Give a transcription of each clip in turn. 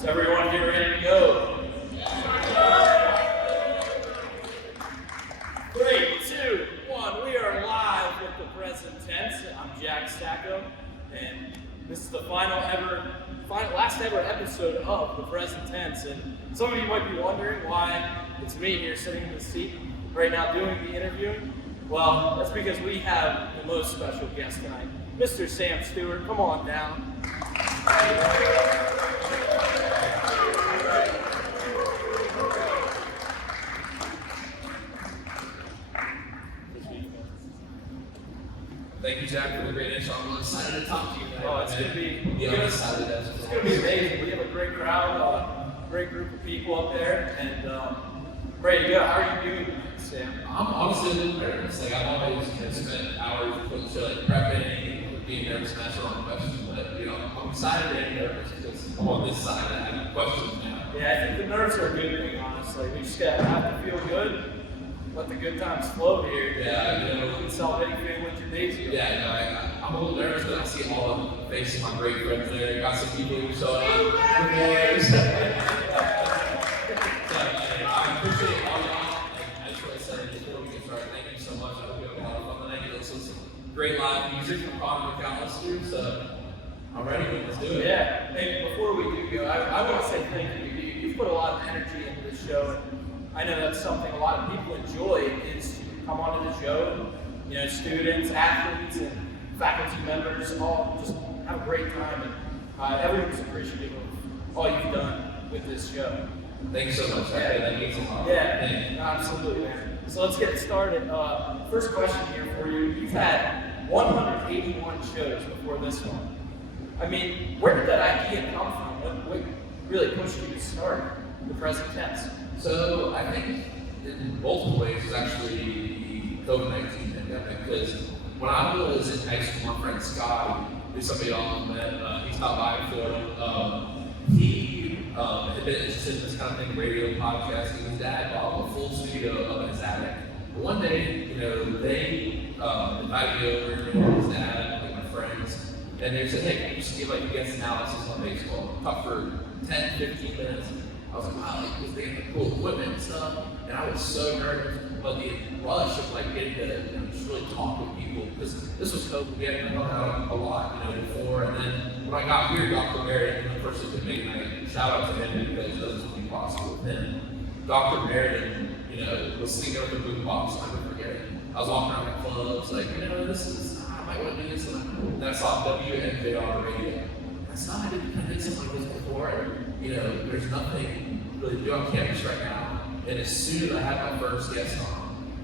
Is everyone get ready to go? 3, 2, 1. We are live with the present tense. I'm Sacco, and this is the last ever episode of the present tense. And some of you might be wondering why it's me here sitting in the seat right now doing the interviewing. Well, that's because we have the most special guest tonight, Mr. Sam Stewart. Come on down. Thank you, Jack, for the great intro. I'm really excited to talk to you tonight. Oh, it's going to be amazing. We have a great crowd, great group of people up there, and ready to go. How are you doing tonight, Sam? I'm honestly a little nervous. Like, I've always spent hours to prepping, being nervous and answering all the questions, but I'm excited and nervous because I'm on this side and I have questions now. Yeah, I think the nerves are a good thing, honestly. We just have to feel good. Let the good times flow here. Yeah, celebrating family with your days. Yeah, I'm a little nervous, but I see all of the faces of my great friends there. Got some people who showed up. Good morning. I appreciate all y'all. I just want to say before we get started, thank you so much. I hope you have a lot of fun tonight. You listen to some great live music from Connor Mccallister, so I'm ready. Let's do it. Yeah, and before we do go, I want to say thank you. You've put a lot of energy into this show. I know that's something a lot of people enjoy is to come onto the show. Students, athletes, and faculty members all just have a great time, and everyone's appreciative of all you've done with this show. Thank you so much. That means a lot. Yeah, absolutely, man. So let's get started. First question here for you. You've had 181 shows before this one. I mean, where did that idea come from? What really pushed you to start the present tense? So I think in multiple ways it's actually the COVID-19 pandemic, because when I was in high school, my friend Scott, who's somebody y'all met, he stopped by in Florida. He had been interested in this kind of thing, radio, podcasting. His dad bought a full studio up in his attic. But one day, they invited me over, his dad, like my friends, and they said, hey, can you just give like a guest analysis on baseball? Talk for 10, 15 minutes. I was like, wow, because they had cool equipment and stuff, and I was so nervous. But the rush of getting to just really talk with people, because this was COVID, we hadn't done that a lot, before. And then when I got here, Dr. Meriden, the person who could make a shout out to him because it doesn't be possible with him. Dr. Meriden, was singing up the boom box, I never forget it. I was walking around the clubs, this is, I might want to do this. And then I saw WNJR radio. I saw I did something like this before, and there's nothing really to do on campus right now. And as soon as I had my first guest on,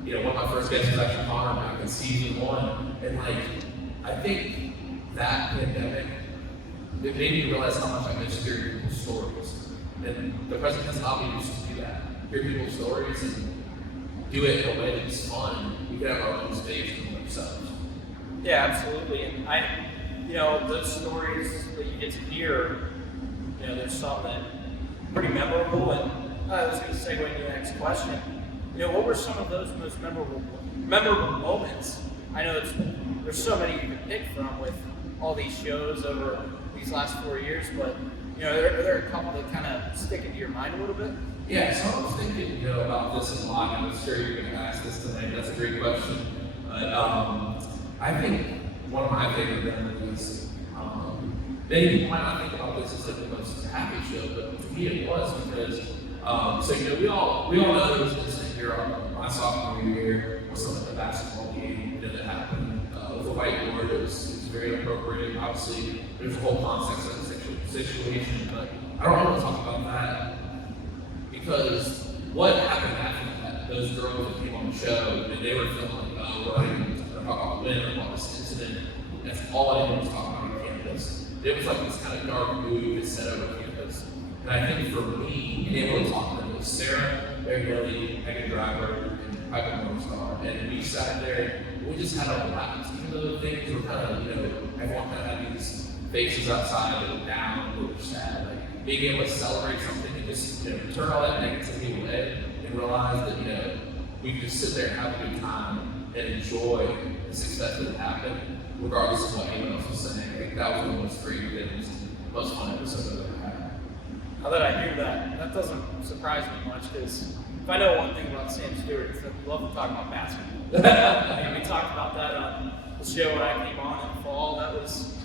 one of my first guests was actually Connor back in season 1. And I think that pandemic, it made me realize how much I miss hearing people's stories. And the present tense hobby used to do that. Hear people's stories and do it in a way that's fun. We could have our own space to themselves. Yeah, absolutely. And those stories that you get to hear, there's some that are pretty memorable. And I was going to segue into the next question. What were some of those most memorable moments? I know there's so many you can pick from with all these shows over these last 4 years, but are there a couple that kind of stick into your mind a little bit? Yeah, so I was thinking about this a lot. I was sure you're going to ask this tonight. That's a great question. But I think one of my favorite memories, many people might not think about this as the most happy show, but to me it was because, we all know there was an incident here on my sophomore year with some of the basketball game that happened with a whiteboard. It was very inappropriate. Obviously, there's a whole context of the situation, but I don't want to talk about that because what happened after that, those girls that came on the show, they were feeling like, we're not even going to talk about the win or about this incident. That's all anyone was talking about on campus. It was like this kind of dark mood that set over campus. And I think for me, being able to talk to them was Sarah, Barry Gilly, Megan Driver, and Piper Morningstar. And we sat there, and we just had a blast. Even though things were kind of, everyone kind of had these faces outside that were down, that were sad. Being able to celebrate something and just, turn all that negativity away and realize that, we can just sit there and have a good time and enjoy the success that happened, regardless of what anyone else was saying. I think that was one of the most great things, most fun episode I've ever had. Now that I hear that, that doesn't surprise me much because if I know one thing about Sam Stewart, it's that we love to talk about basketball. I mean, we talked about that on the show when I came on in the fall. That was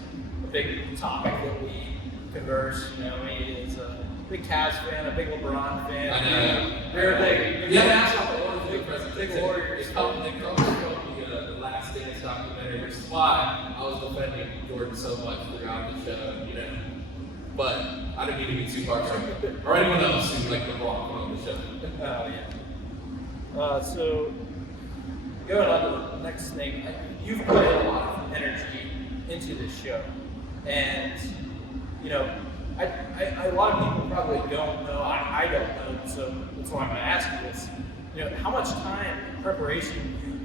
a big topic that we conversed. You know, he is a big Cavs fan, a big LeBron fan. I know. They're big. Yeah, that's not the Warriors. Big Warriors. They come from the Last Dance documentary, which is why I was defending Jordan so much throughout the show, you know. But I didn't mean to be too harsh on him. Or anyone else who's like the wrong on the show. So, going on to the next thing, you've put a lot of energy into this show. And, you know, a lot of people probably don't know, I don't know, so that's why I'm going to ask you this. You know, how much time and preparation do you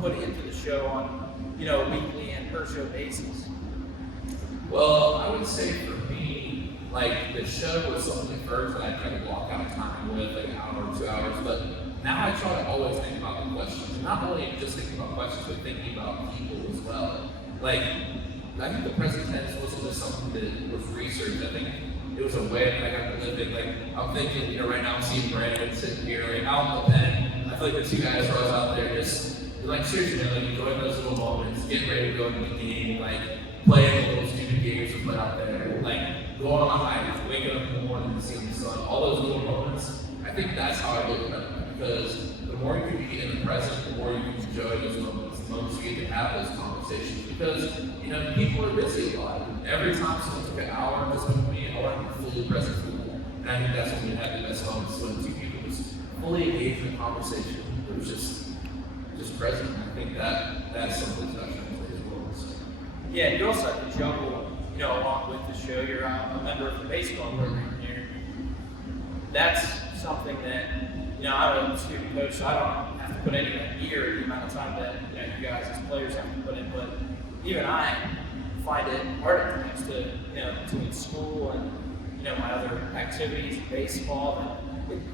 put into the show on, you know, weekly and per show basis? Well, I would say for me, like the show was something at first that I tried to block out time with, like an hour or 2 hours, but now I try to always think about the questions. And not only just thinking about questions, but thinking about people as well. Like, I think the present tense wasn't just something that was researched. I think it was a way that I got to live in. Like, I'm thinking, you know, right now I'm seeing Brandon sitting here, like, out in the pen. I feel like the two guys are out there just, like, seriously, like, enjoying those little moments, getting ready to go into the game, like, playing the little stupid games we put out there, like, going on a hike, waking up in the morning and seeing the sun, all those little moments. I think that's how I look at it, because the more you can be in the present, the more you can enjoy those moments, the moments you get to have those conversations. Because, you know, people are busy a lot. Every time someone took an hour to spend with me, I want to be fully present for them. And I think that's when we have the best moments, when two people just fully engaged in a conversation. It was just present. I think that's something special as well. So. Yeah, you also have to juggle, you know, along with the show. You're a member of the baseball program here. That's something that, you know, I'm a student coach, so I don't have to put anywhere near the amount of time that, you know, you guys as players have to put in. But even I find it hard at times to, you know, between school and, you know, my other activities, baseball,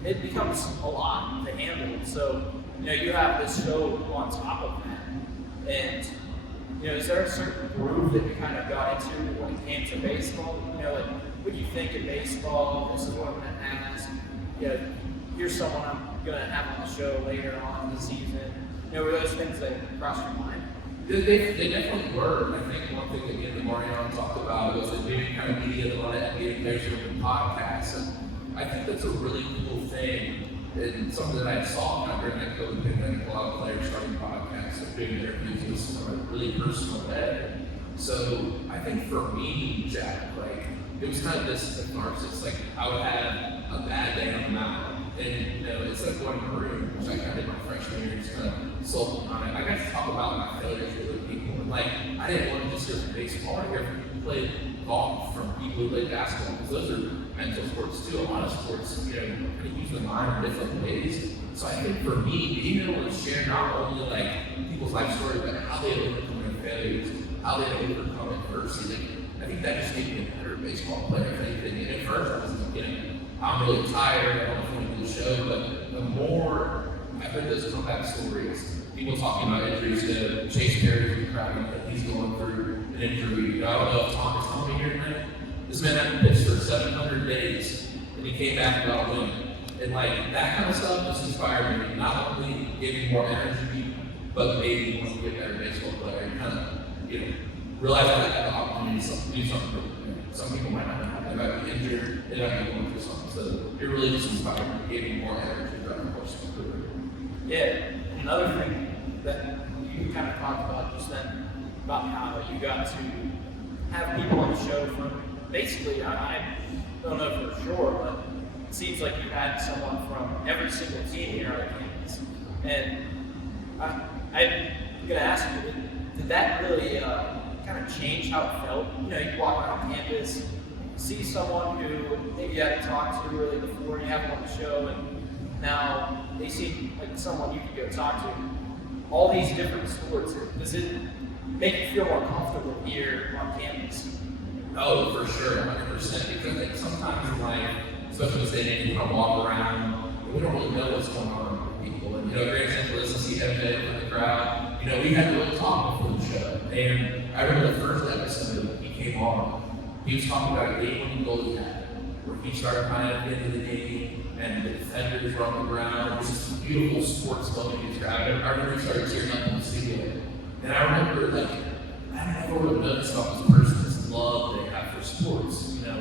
it becomes a lot to handle. So, you know, you have this show on top of that. And, you know, is there a certain groove that you kind of got into when it came to baseball? You know, like, what do you think of baseball? This is what I'm going to ask. You know, here's someone I'm going to have on the show later on in the season. You know, were those things that crossed your mind? They definitely were. I think one thing again that Mariano talked about was that maybe kind of media, a lot of NBA players are doing podcasts, and I think that's a really cool thing. And something that I saw kind of during that COVID pandemic, a lot of players starting podcasts and doing interviews on a really personal level. So I think for me, Jack, like it was kind of this catharsis. Like I would have a bad day on the mound, and you know, instead of going to the room, which I kind of did my freshman year, just kind of sulking on it, I got to talk about my failures with other people. And like I didn't want to just hear from baseball. I wanted to hear from people who played golf, from people who played basketball, because those are mental sports too. A lot of sports, you know, kind of use the mind in different ways. So I think for me, being able to share not only like people's life stories, but how they overcome their failures, how they overcome adversity. I think that just made me a better baseball player, if anything. And at first, I was like, you know, I'm really tired, I don't know if I want to do the show, but the more I heard those comeback stories, people talking about injuries to Chase Perry in the crowd, that he's going through an injury. You know, I don't know if Tom is telling me here tonight. This man hadn't pitched for 700 days, and he came back without winning. And like that kind of stuff just inspired me. Not only gave me more energy, but made me want to be a better baseball player. And kind of, you know, realize that I had the opportunity to do something. Some people might not have. They might be injured. They might be going through something. So it really just inspired me. It gave me more energy throughout the course of my career. Yeah. Another thing that you kind of talked about just then, about how you got to have people on the show from basically, I don't know for sure, but it seems like you had someone from every single team here on campus. And I'm going to ask you, did that really kind of change how it felt? You know, you walk around campus, see someone who maybe you hadn't talked to really before, you have them on the show, and now they seem like someone you could go talk to. All these different sports, does it make you feel more comfortable here on campus? Oh, for sure, 100%. Because like sometimes in life, especially with staying, you want to walk around, and we don't really know what's going on with people. And you know, a great example is to see Evan in the crowd. You know, we had a little talk before the show, and I remember the first episode he came on. He was talking about a game-winning goal he had, where he started crying at the end of the game, and the defenders were on the ground. It was just a beautiful sports moment he described. I remember he started tearing up in the studio. And I remember, like, I never would have noticed about this person's love they have for sports. You know,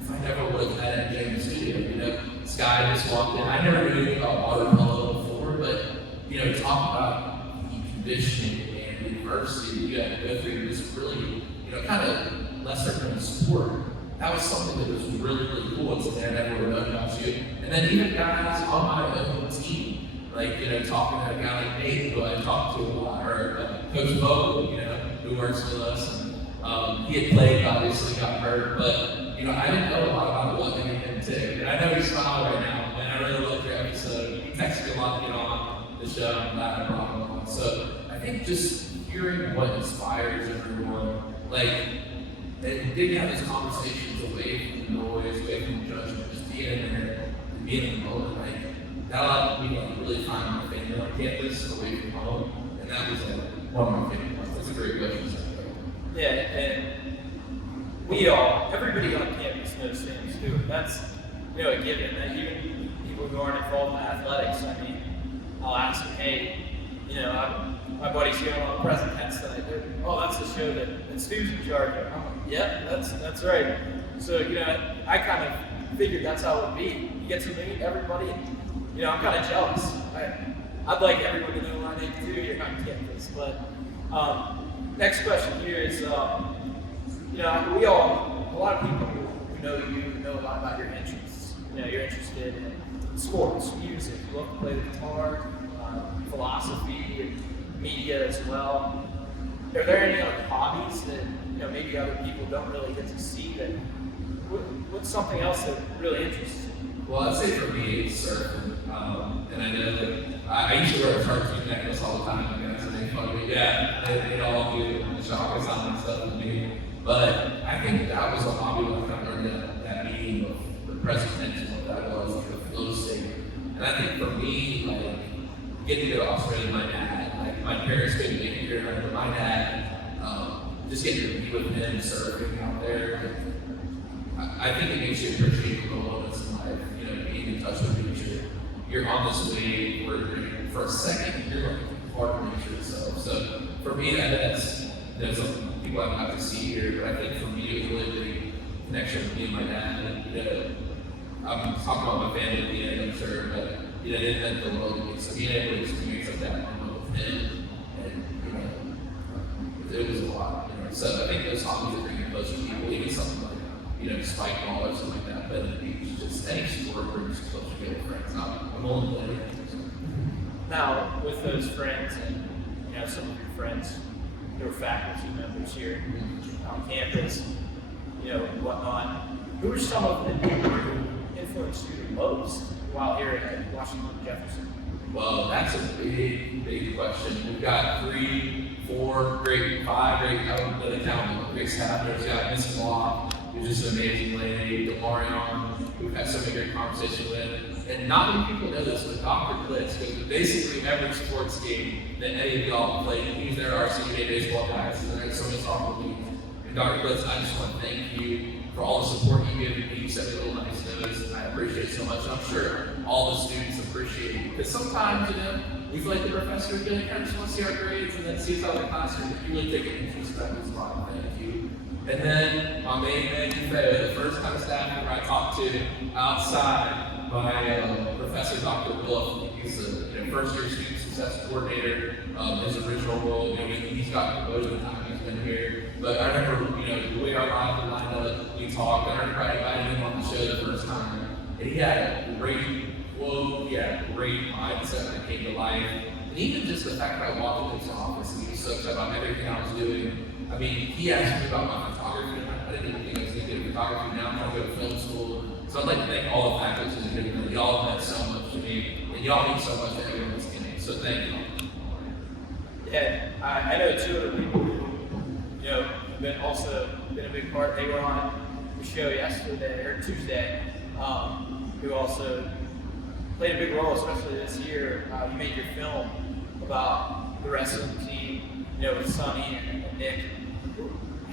if I never would have had that game in the studio, you know, this guy just walked in. I never knew anything about water polo before, but, you know, talk about the conditioning and the adversity you got to go through this really, you know, kind of lesser known sport. That was something that was really, really cool. It's something I never would have known about you. And then even guys on my own team, like, you know, talking to a guy like Nate, who I talked to a lot, or Coach Bo, you know, who works with us. And he had played, obviously got hurt, but, you know, I didn't know a lot about what made him tick. And I know he's smiling right now, and I really loved your episode. He texted me a lot to get on the show, and I brought him on. So I think just hearing what inspires everyone, like, and didn't have these conversations away from the noise, away from the judgment, just being in there, and being in the moment. Like, that allowed me to really find my family on campus, away from home, and that was one of my favorite parts. That's a great question. Yeah, and everybody on campus knows Sam Stewart. That's, you know, a given. That even people who aren't involved in athletics, I mean, I'll ask them, hey, you know, my buddy's here on the present tense tonight. Oh, that's the show that Stu's in charge of. I'm like, yep, that's right. So, you know, I kind of figured that's how it would be. You get to meet everybody, and, you know, I'm kind of jealous. I'd like everyone to know my name too here on campus. But next question here is, you know, a lot of people who know you know a lot about your interests. You know, you're interested in sports, music, you love to play the guitar, philosophy, and media as well. Are there any other hobbies that, you know, maybe other people don't really get to see? That what's something else that really interests you? Well, I'd say for me, it's surfing. And I know that I usually wear a cartoon necklace all the time. You guys make fun of me. Yeah, they all do the shock and sound and stuff with me. But I think that was a hobby when I kind of learned that meaning of the present tense and what that was, like the flow state. And I think for me, like, getting to go to Australia with my dad, like, my parents couldn't make it here, but my dad, just getting to be with him, surfing out there, I think it makes you appreciate the moments in life, you know, being in touch with nature. You're on this wave where for a second, you're like part of nature itself. So for me, that's some people I don't have to see here, but I think for me, it was really a big connection with me and my dad. And, you know, I'm talking about my family at the end, I'm sure, but, you know, it meant the world to me. So being able to experience like that moment with him, and, you know, it was a lot. You know? So I think those hobbies that bring you closer to people, even something like, you know, spike ball or something like that, but it's just any sport brings you closer to your friends. I'm only playing it. Now, with those friends and, you know, some of your friends who are faculty members here on campus, you know, and whatnot, who are some of the people who influenced you the most while here at Washington Jefferson? Well, that's a big question. We've got 3, 4, five great, I don't know the count, great staff members. We've got Miss Block, who's just an amazing lady, DeMarion, who we've had so many great conversations with. And not many people know this, but Dr. Klitz goes to basically every sports game that any of y'all played. He's there, our senior baseball guys, and there's so many softball leagues. And Dr. Klitz, I just want to thank you for all the support you give me. You sent me little nice notes, and I appreciate it so much. And I'm sure all the students appreciate it. Because sometimes, you know, we feel like the professor is going to kind of just want to see our grades and then see us out of the classroom. But you really take it into respect as well. Thank you. And then my main man, the first kind of staff member I talked to outside, my professor, Dr. Wolf. He's the first year student success coordinator. His original role, you know, he's got promoted the time he's been here. But I remember, you know, the way our lives were lined up, we talked. I remember I invited him on the show the first time, and he had a great quote, he had a great mindset that came to life. And even just the fact that I walked into his office and he was so excited about everything I was doing. I mean, he asked me about my photography. I didn't even think I was going to do photography. Now I'm trying to go to film school. So I'd like to thank all the faculty and everyone. Y'all meant so much to me, and y'all mean so much to everyone that's in it. So thank you. Yeah, I know two other people who, you know, have been a big part. They were on the show yesterday or Tuesday, who also played a big role, especially this year. You made your film about the rest of the team, you know, with Sonny and Nick.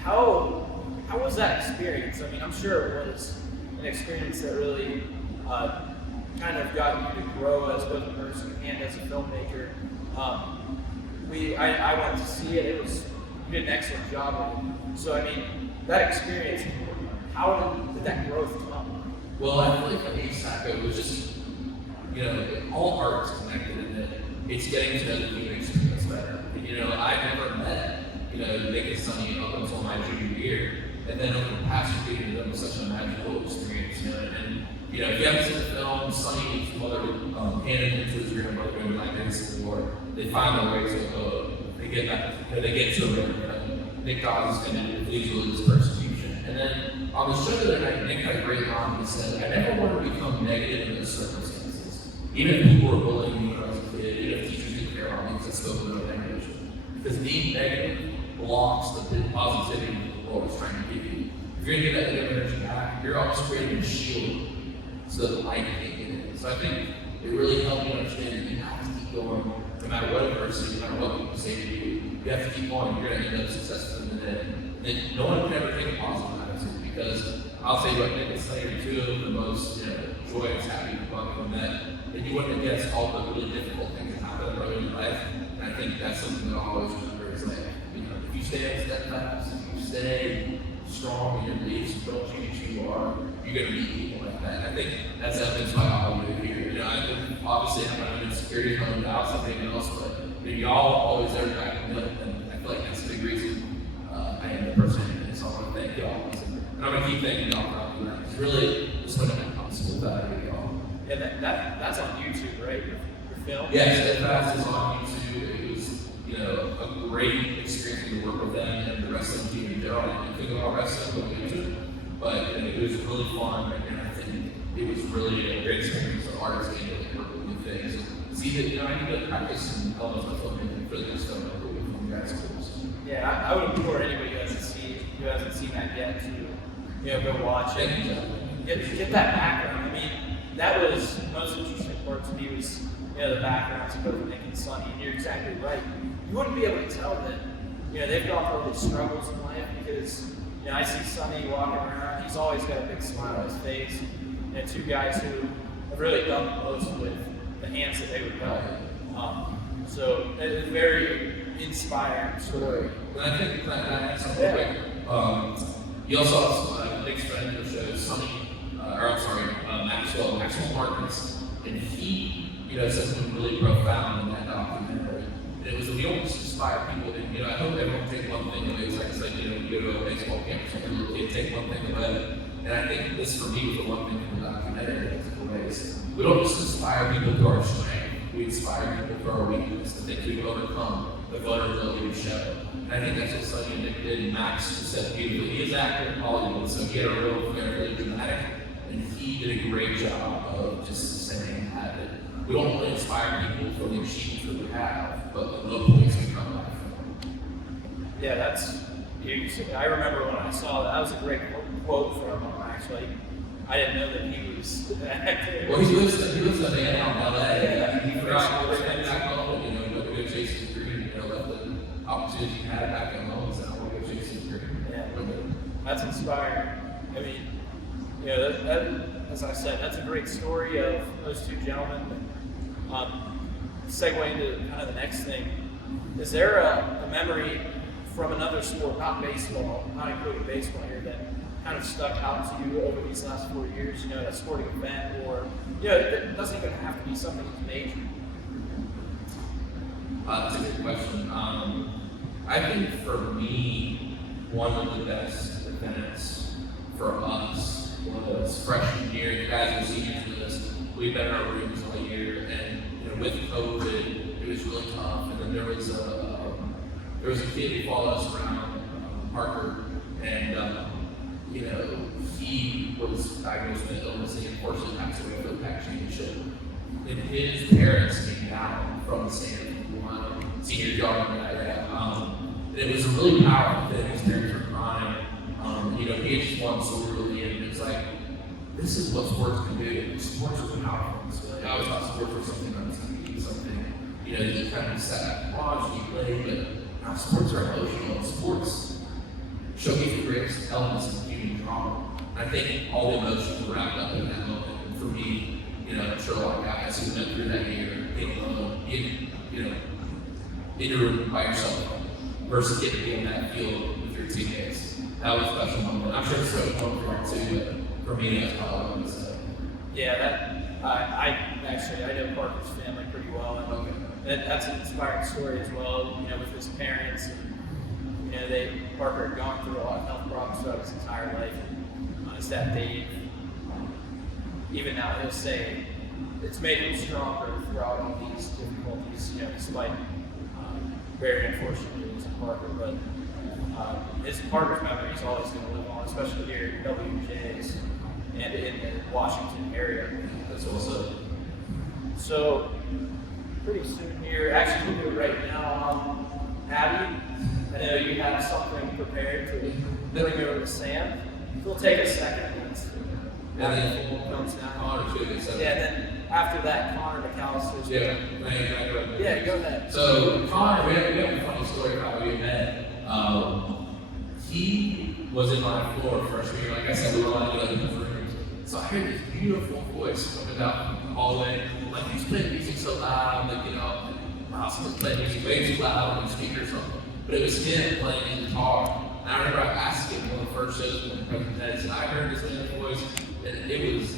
How was that experience? I mean, I'm sure it was an experience that really kind of got you to grow as both a person and as a filmmaker. I went to see it. You did an excellent job with it. So I mean, that experience, how did that growth come? Well, I feel like for me, Sacco was just, all art is connected in it. It's getting to know the human experience better. And, I never met, Nick and Sonny up until my junior year. And then over the past few years, it was such a magical experience, And, if you haven't seen the film, Sonny and his mother handed him to his grandmother during the Civil War. They find their way to, they get back, they get to it. Nick Dawes is going to leave religious persecution. And then on the show the other night, Nick had a great line. He said, I never want to become negative in those circumstances. Even if people were bullying me when I was a kid, even if teachers didn't care about me because I spoke another language. Because being negative blocks the positivity that the world is trying to give you. If you're going to get that negative energy back, you're almost creating a shield so that light can't get in. So I think it really helped me understand that you have to keep going, no matter what adversity, no matter what people say to you. You have to keep going. You're going to end up successful in the end. And no one can ever take a positive attitude because I'll say what Nick and Sonny are two of the most joyous, happy people I've ever met. And you wouldn't have guessed all the really difficult things that happen in your life. And I think that's something that I always remember is like, if you stay steadfast, if you stay strong in your beliefs, don't change who you are, you're going to meet people like that. And I think that's evidenced by all of you here. I obviously have my own insecurities, my own doubts, something else, but y'all always there back me up, and I feel like that's a big reason I am the person I am. So I want to thank y'all. And I'm going to keep thanking y'all for that. It's really just what I'm possible without y'all. Yeah, that's on YouTube, right? Your film? Yeah, Steadfast is on YouTube. It was, a great experience to work with them and the wrestling team in general. I didn't think about wrestling going into it, but it was really fun, and I think it was really a great experience for artists getting to work with new things. See that, I need to practice and elements of filmmaking for the next film I work with from grad schools. Yeah, I would implore anybody who hasn't seen that yet to go watch it. Get that background. I mean, that was the most interesting part to me was the backgrounds of both Nick and Sonny. And you're exactly right. You wouldn't be able to tell that they've gone through these struggles in life because I see Sonny walking around. He's always got a big smile on his face. And two guys who have really done the most with the hands that they were dealt. So it's a very inspiring story. And I think that I had something quick. You also have Nick's friend who shows Sonny, Maxwell Marcus, and he, said something really profound in that documentary. And it was that we almost inspire people. And I hope everyone take one thing away. It's like it's like you go to a baseball camp or something, little kid, take one thing away. And I think this for me was the one thing from the documentary in ways. We don't just inspire people through our strength. We inspire people through our weakness, the things we overcome, the vulnerability we show. And I think that's what Sonny and Nick did. And Max said beautifully. He is an actor in Hollywood, so he had a real flair, really dramatic. And he did a great job of just saying that we don't really inspire people for the achievements that we have, but the low points we come back from. Yeah, that's huge. I remember when I saw that was a great quote from him, actually. I didn't know that he was an actor. Well, he lives in LA. Yeah. He forgot what he back home, he went to go chase his dream, left the opportunity he had back at home, so I want to go chase his dream. Yeah, that's inspiring. I mean, that, as I said, that's a great story of those two gentlemen. Segue into kind of the next thing. Is there a memory from another sport, not baseball, not including baseball here, that kind of stuck out to you over these last 4 years? A sporting event, or it doesn't even have to be something that's major. That's a good question. I think for me, one of the best events for us was freshman year. The guys were seniors with us. We've been in our rooms all year, and with COVID, it was really tough. And then there was a kid who followed us around, Parker, and he was diagnosed with illness and unfortunately passed away for the pack championship. And his parents came down from the stand from senior yard in that area. And it was a really powerful thing. His parents were crying. He had just won, so we were really in. And it was like, this is what sports can do. Sports are powerful. I always thought sports were something that was going to be something, that you kind of sat back and watched, you played, but now sports are emotional. Sports showcase the greatest elements of human drama. And I think all the emotions were wrapped up in that moment. And for me, I'm sure a lot of guys who went through that year, being alone, in your room by yourself, versus getting to be in that field with your teammates. That was a special moment. I'm sure it's a special moment for him too, but for me, that's probably what I would say. Yeah, I know Parker's family pretty well, and that's an inspiring story as well. With his parents, and Parker had gone through a lot of health problems throughout his entire life. And his dad Dave, even now he'll say it's made him stronger throughout all these difficulties. Despite very unfortunate news in Parker, but Parker's memory is always going to live on, especially here at WJ's and in the Washington area. That's also. So, pretty soon here, actually we'll do it right now. Abby, I know you have something prepared to bring over to Sam. It'll take a second once Abby comes down. Connor too. Yeah, and then after that, Connor Mccallister's Yeah, go ahead. So Connor, we have a funny story about how we met. He was in my floor freshman year. Like I said, we were on 11 rooms. So I heard this beautiful voice coming down the hallway. Like he's playing music so loud, my house was playing music way too loud on the speakers. But it was him playing his guitar. And I remember I asked him one of the first shows when President and I heard his man's voice, and it was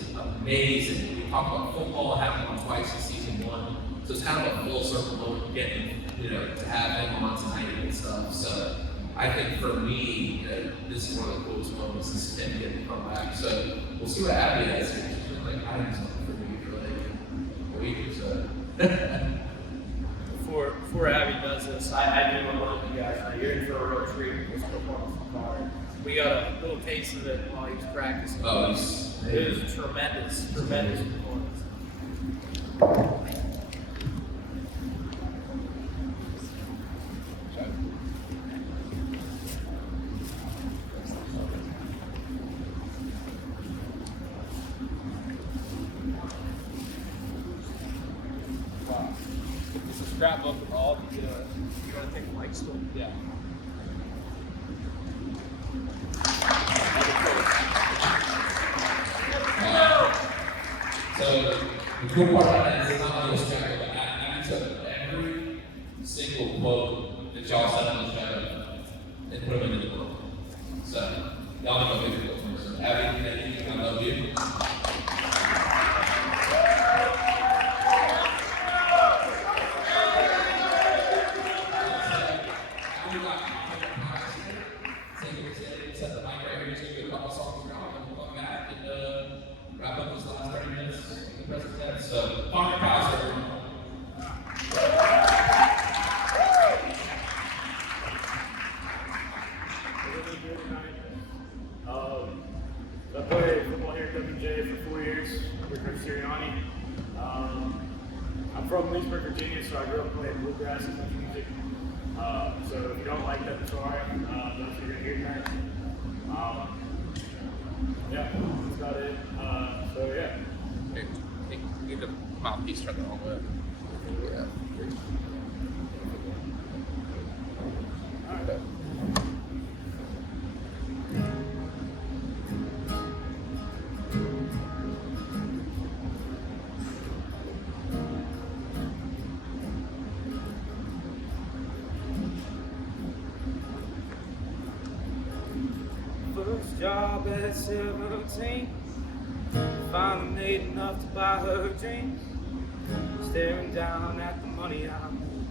amazing. We talked about football, happened on twice in season 1. So it's kind of a full circle moment getting, to have him on tonight and stuff. So I think for me, this is one of the coolest moments is him getting to come back. So we'll see what Abby has here. She's been like, I have something for me for like a week or so. Before Abby does this, I do want to let you guys know you're in for a real treat with this performance from Connor. We got a little taste of it while he was practicing. It was a tremendous performance. This is scrapbook of all the, you want to take the mic still? Yeah. So the cool part about that is it's not like a scrapbook, but I took every single quote that y'all said on the show and put them into the book. So y'all know the book first. Abby, I love you. So, Connor Mccallister. I played football here at WJ for 4 years with Coach Sirianni. I'm from Leesburg, Virginia, so I grew up playing bluegrass and country music. So if you don't like that, sorry. That's what you're going to hear tonight. Yeah, that's about it. So yeah. Give the mouthpiece turn the wrong way. Yeah. All right. First job at 17, finally made enough to buy her dreams. Staring down at the money I made,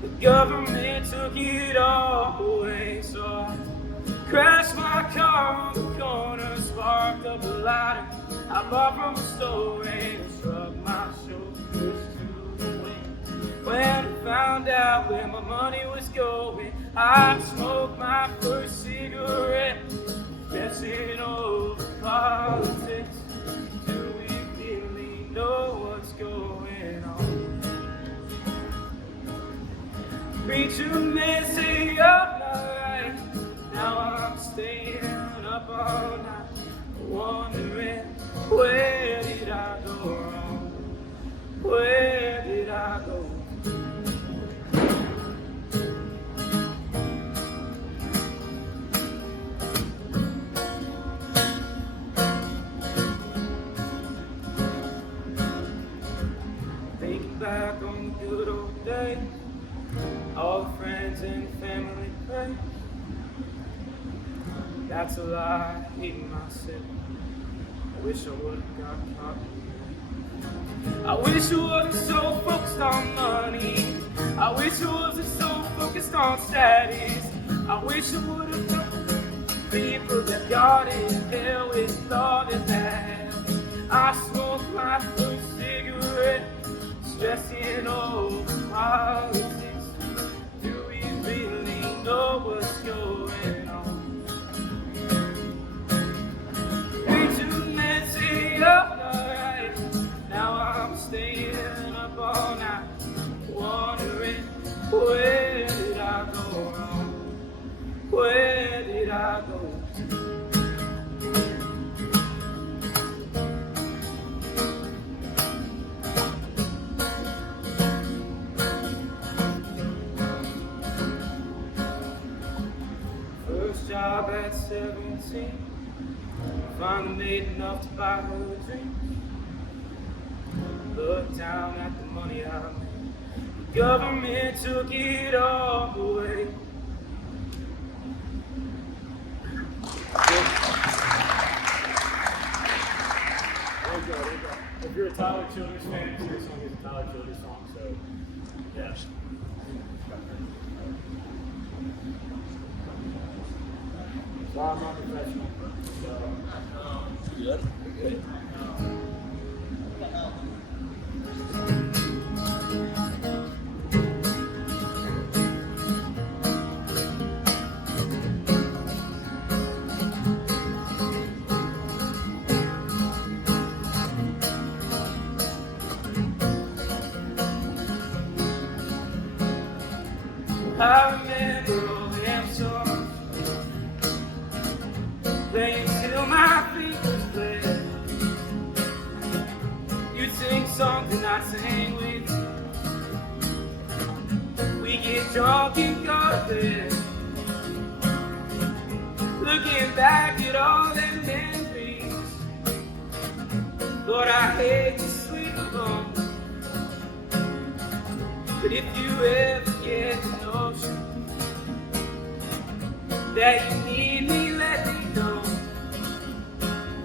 the government took it all away. So I crashed my car on the corner, sparked up a lighter I bought from the store and shrugged my shoulders to the wind. When I found out where my money was going, I smoked my first cigarette. Guessing over politics, do we really know what's going on? Preacher man say I'm alright, now I'm staying up all night, wondering where did I go wrong? Where did I go wrong? back on the good old days, all the friends and family pray. That's a lie, hating myself. I wish I would've got caught. I wish I wasn't so focused on money. I wish I wasn't so focused on status. I wish I would've known people that got in hell with all that had. I smoked my first cigarette, stressing over politics. Do we really know what's going on? We too messy up, alright. Now I'm staying up all night, wondering where did I go wrong? Where did I go? First job at 17, finally made enough to buy her a drink. Looked down at the money I made. The government took it all away. There you go. If you're a Tyler Childers fan, this song is a Tyler Childers song, so yeah. So I'm not professional, so Good. Good. I remember all them songs playing till my fingers bled. You'd sing something I'd sing with. We get drunk and go to bed. Looking back at all them memories, Lord, I hate to sleep alone. But if you ever get the notion that you need me, let me know.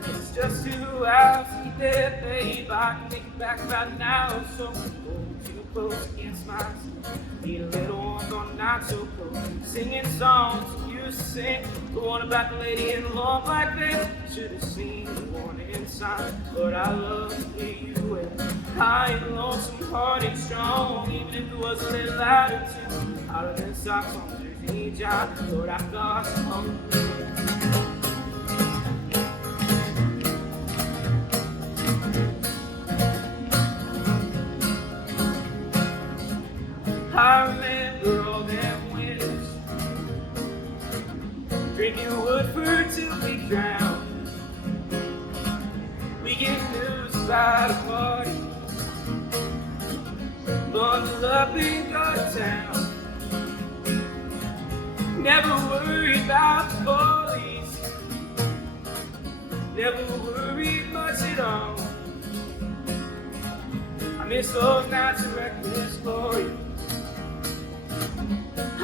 It's just 2 hours to get there, babe. I can make it back about now. So cold, too close against my skin. Need a little warmth on a night so cold. Singing songs you used to sing. The one about the lady in the long black veil. Should have seen the warning sign. Lord, I love to hear you well. High and lonesome, hard and strong. Even if it was a little louder too. Hotter than socks on Jersey job. Lord, I got some hungry. I remember all them winters, drinking Woodford till we drown. We get news about a party, bundle up and go to town. Never worried about the police, never worried much at all. I miss those nights of reckless glory.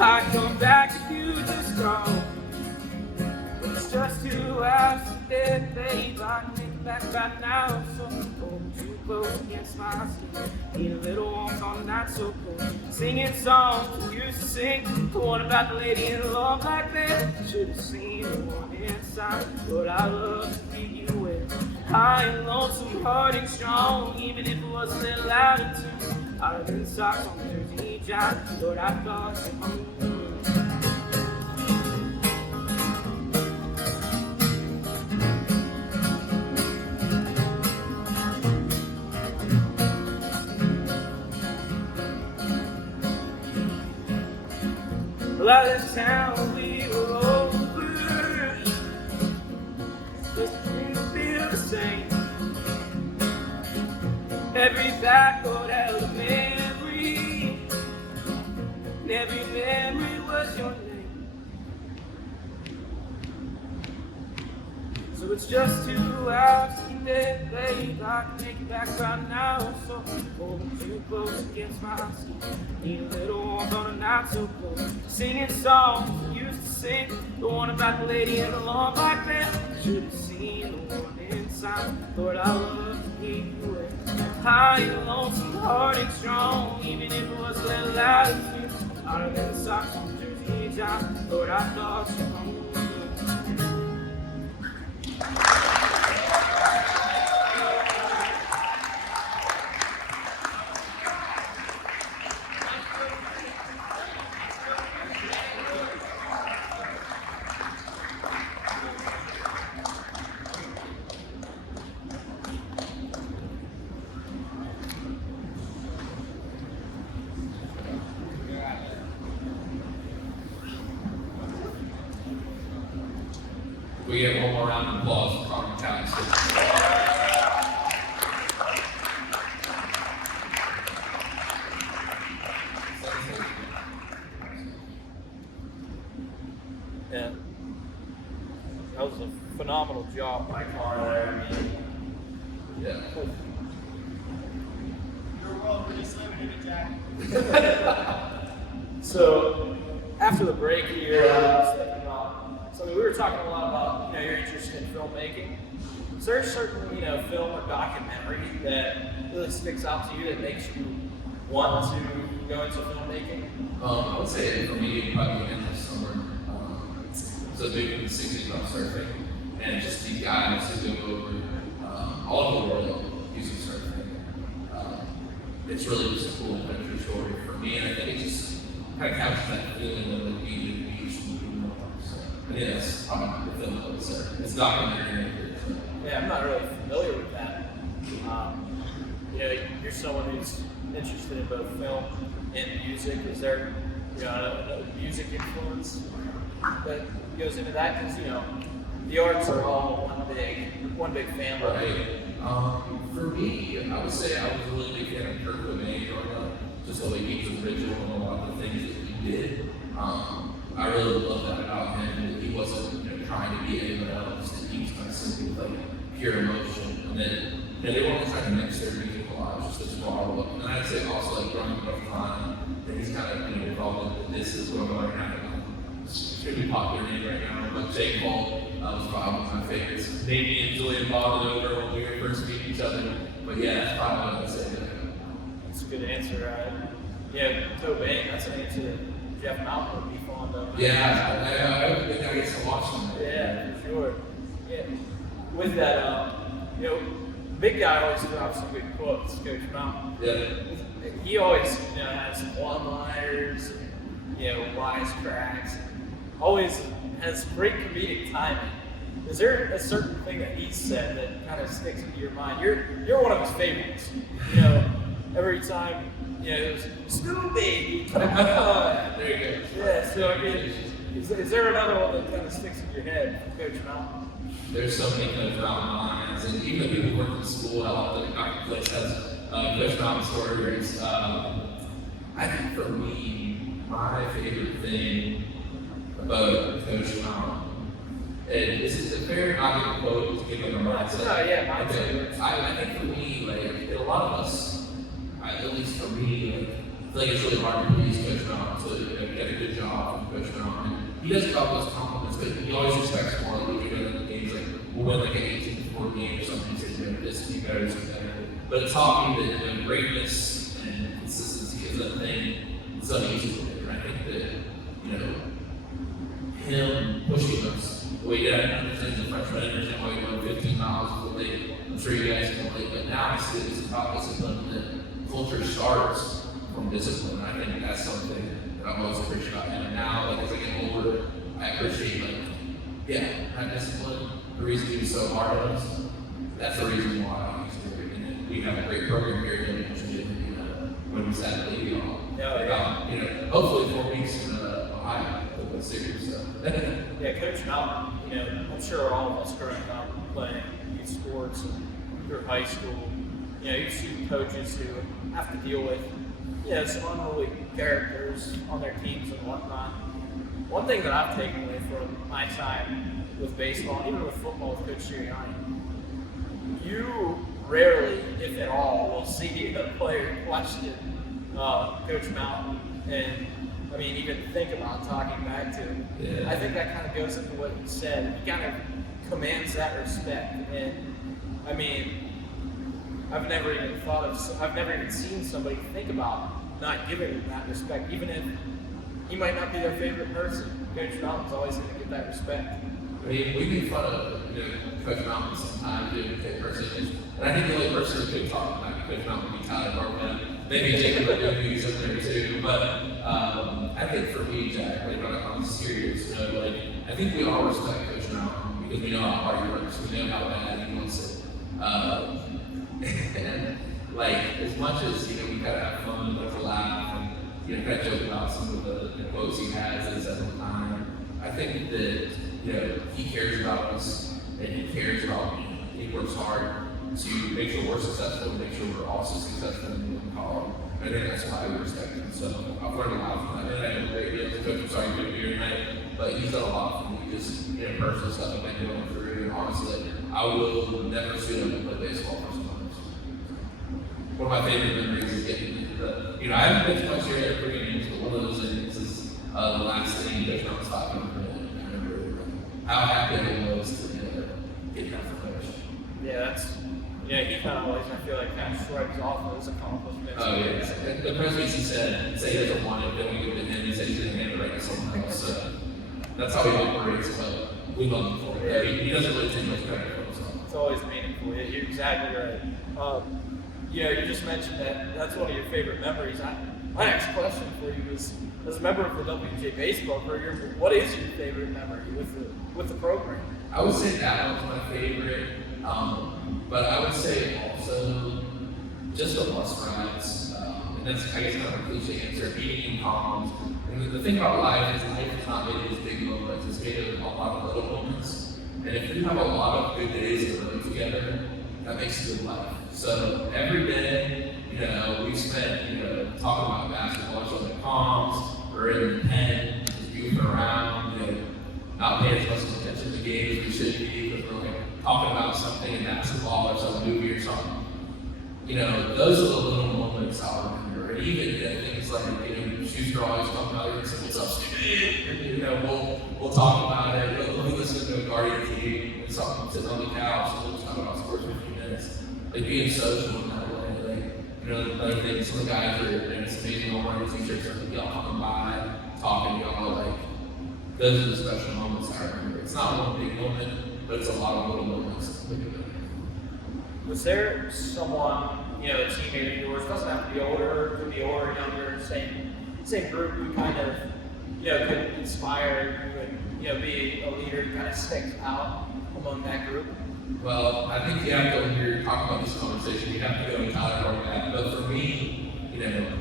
I come back to you just strong. But it's just 2 hours to bed, babe. I can make it back about now. So cold, too close against my skin. Need a little warmth on the night so cold. Singing songs we used to sing. The one about the lady in the long black veil. Should have seen the one inside. But I love to be you well. High and lonesome, hard and strong. Even if it was a little louder too. Hotter than socks on Jersey job. Lord, I thought you hungry. Well, out of this town we were over, just didn't feel the same. Every back road held a memory, and every memory was your name. So So it's just 2 hours to keep it late. I can make it back right now. So hold you close against my skin. Need a little warmth on a night so cold. Singing songs we used to sing. The one about the lady in the long black veil. Should have seen the warning sign. Lord, I love to hear you away. High and lonesome, hard and strong. Even if it was a little out of you. Hotter than the socks on Jersey John. Lord, I thought you home. We get one more round of applause for Connor Mccallister. Yeah. That was a phenomenal job by Connor there. I mean, Yeah. You're well pretty slamming it, Jack. so after the break here, I was thinking about, so we were talking a lot about, your interest in filmmaking. Is there a certain, film or documentary that really sticks out to you that makes you want to go into filmmaking? I would say for me, probably Endless Summer. So big in the 60s about surfing, and just these guys who go over all over the world using surfing. It's really just a cool adventure story for me, and I think it just kind of captures that feeling of like being at the beach and doing more. So I think that's probably the film of it. It's documentary. Yeah, I'm not really familiar with that. You're someone who's interested in both film and music. Is there, a music influence that goes into that? Because the arts are all one big family. Right. For me, I would say I was a really big fan of Kurt Cobain growing up. Just the way he was original and a lot of the things that he did. I really love that about him. That he wasn't trying to be anyone else. That he was kind of simply like pure emotion. And then they weren't trying to mix their musical lives, just this raw look. And I'd say also like growing up time, that he's kind of involved in this is what I'm learning how to do. Extremely popular name right now, but J. Cole was probably one of my favorites. Maybe and Julian bonded over when we were first meeting each other. But yeah, that's probably what I would say. That's a good answer. Cobain, that's an answer that Jeff Mountain would be fond of. Yeah, I think I get to watch them. Yeah, for sure. Yeah. With that, big guy always drops some good quotes, Coach Mountain. Yeah. He always, has one-liners, wisecracks. Always has great comedic timing. Is there a certain thing that he said that kind of sticks into your mind? You're one of his favorites. Every time, it was stupid. There you go. Yeah. So I mean, is there another one that kind of sticks in your head, Coach Mountain? There's so many Coach Mountain lines, and even the people who work in school, I love that Dr. Place has Coach Mountain stories. I think for me, my favorite thing about Coach Mountain, and this is a very obvious quote to give him a mindset. No, yeah, mindset. I think for me, like a lot of us, at least for me, I feel like it's really hard to please Coach Mountain to get a good job from Coach Mountain. He doesn't call those compliments, but he always expects more. Like we do in the games, like we'll win like an 18-4 game or something. He says, this will be better, this will be better. But it taught me that greatness and consistency is a thing. It's uneasy with it. And I think that, him pushing us the way he did, I understand the freshman, I understand why he won 15 miles with late. I'm sure you guys can relate, but now I see that it's about discipline, that culture starts from discipline. And I think that's something that I've always appreciated about him. And now, as I get older, I appreciate, that discipline. The reason he was so hard on us, that's the reason why he's doing it. And we have a great program here that when we sat at Levy Hall. Hopefully 4 weeks in Ohio. Series, so. Yeah, Coach Mountain, I'm sure all of us growing up playing youth sports and through high school, you see coaches who have to deal with, some unruly characters on their teams and whatnot. One thing that I've taken away from my time with baseball, even with football with Coach Sirianni, you rarely, if at all, will see a player question Coach Mountain, and I mean, even think about talking back to him. Yeah. I think that kind of goes into what you said. He kind of commands that respect, and I mean, I've never even seen somebody think about not giving him that respect, even if he might not be their favorite person. Coach Mountain's always going to get that respect. I mean, we make fun of Coach Mountain sometimes doing the personage, and I think the only person who could talk about Coach Mountain would be Tyler Bartlett. Maybe Jacob O'Donohue's in there too, but I think for me, Jack, like on a serious note, like I think we all respect Coach Mountain because we know how hard he works, we know how bad he wants it, and like as much as we kind of have fun, like to laugh, and kind of joke about some of the quotes he has at several times. I think that he cares about us, and he cares about me. He works hard to make sure we're successful, and make sure we're also successful in college. I think that's why we respect him. So I've learned a lot from that. And I know that Coach, I'm sorry you couldn't be here tonight, but he's done a lot for me, just personal stuff I've been going through. And honestly, I will never suit up and play baseball for someone else. One of my favorite memories is getting I haven't been to much here at every games, but one of those innings is the last inning Coach Mountain stopped him. I remember how happy I was to get that from Coach. Yeah, that's. He kind of always, I feel like, kind of shrugs off those accomplishments. Oh, yeah. The presidency said he doesn't want it, then we give it to him. He said he's going to hand it right to someone else. So that's how he operates, but we love him for it. He doesn't really take much credit for himself. It's always meaningful. You're exactly right. You just mentioned that's one of your favorite memories. My next question for you is, as a member of the WJ baseball program, what is your favorite memory with the program? I would say that one's my favorite. But I would say also just the bus rides, and that's I guess kind of a cliche answer, eating in columns. And the thing about life is not made of these big moments, it's made of a lot of little moments. And if you have a lot of good days in a row together, that makes a good life. So every day, we spent talking about basketball, on the comms, or in the pen, just goofing around, not paying as much attention to games as we should be, because we're talking about something in basketball or some movie or something. Those are the little moments I'll remember. And even things like, Schuster always talking about it, what's up, stupid? And, we'll talk about it. We'll listen to a Guardian TV and something, sitting on the couch, and we'll just talk about sports for a few minutes. Like being social in that way. Another thing, some of the guys are, it's amazing, all wearing t-shirts, y'all coming by, talking, y'all, those are the special moments I remember. It's not one big moment, but it's a lot of little moments. Was there someone, a teammate of yours, doesn't have to be older, could be older, younger, same group, who kind of, could inspire you and, be a leader who kind of sticks out among that group? Well, I think you have to, when you're talking about this conversation, you have to go and Tyler Bartlett. But for me,